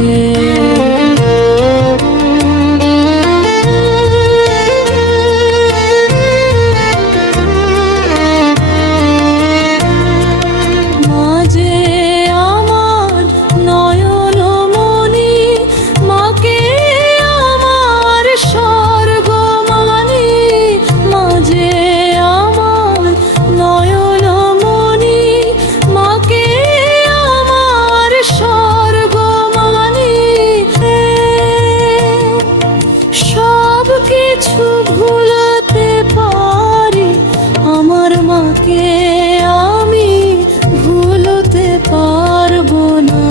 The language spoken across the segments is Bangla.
পৃথিবীতে। কিছু ভুলতে পারি আমার মাকে আমি ভুলতে পারবো না।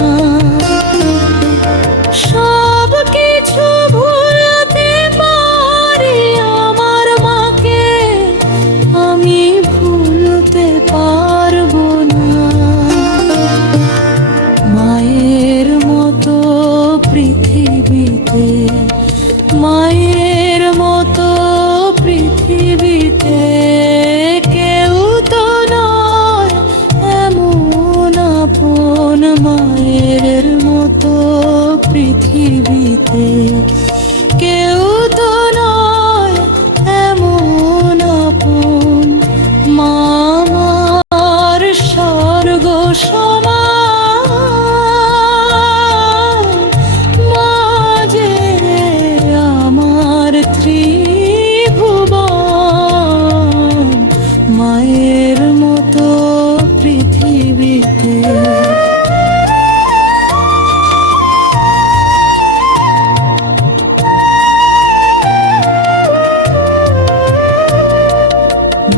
সব কিছু ভুলতে পারি আমার মাকে আমি ভুলতে পারবো না। মায়ের মতো পৃথিবীতে, মায়ের মতো পৃথিবীতে কেউ তো নয় এমন আপন। মায়ের মতো পৃথিবীতে কেউ তো নয় এমন আপন। মা আমার স্বর্গ সমান, মা যে আমার ত্রিভুবন। মায়ের মতো পৃথিবীতে।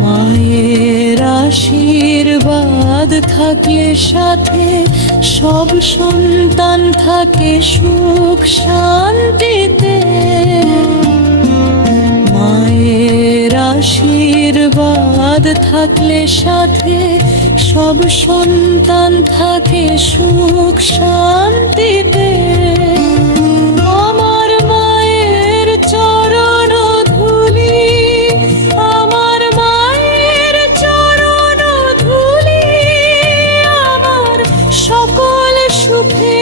মায়ের আশীর্বাদ থাকলে সাথে সব সন্তান থাকে সুখ শান্তিতে। মায়ের আশীর্বাদ থাকলে সাথে সব সন্তান থাকে সুখ শান্তিতে। আমার মায়ের চরণ ধুলি, আমার মায়ের চরণ ধুলি আমার সকল সুখে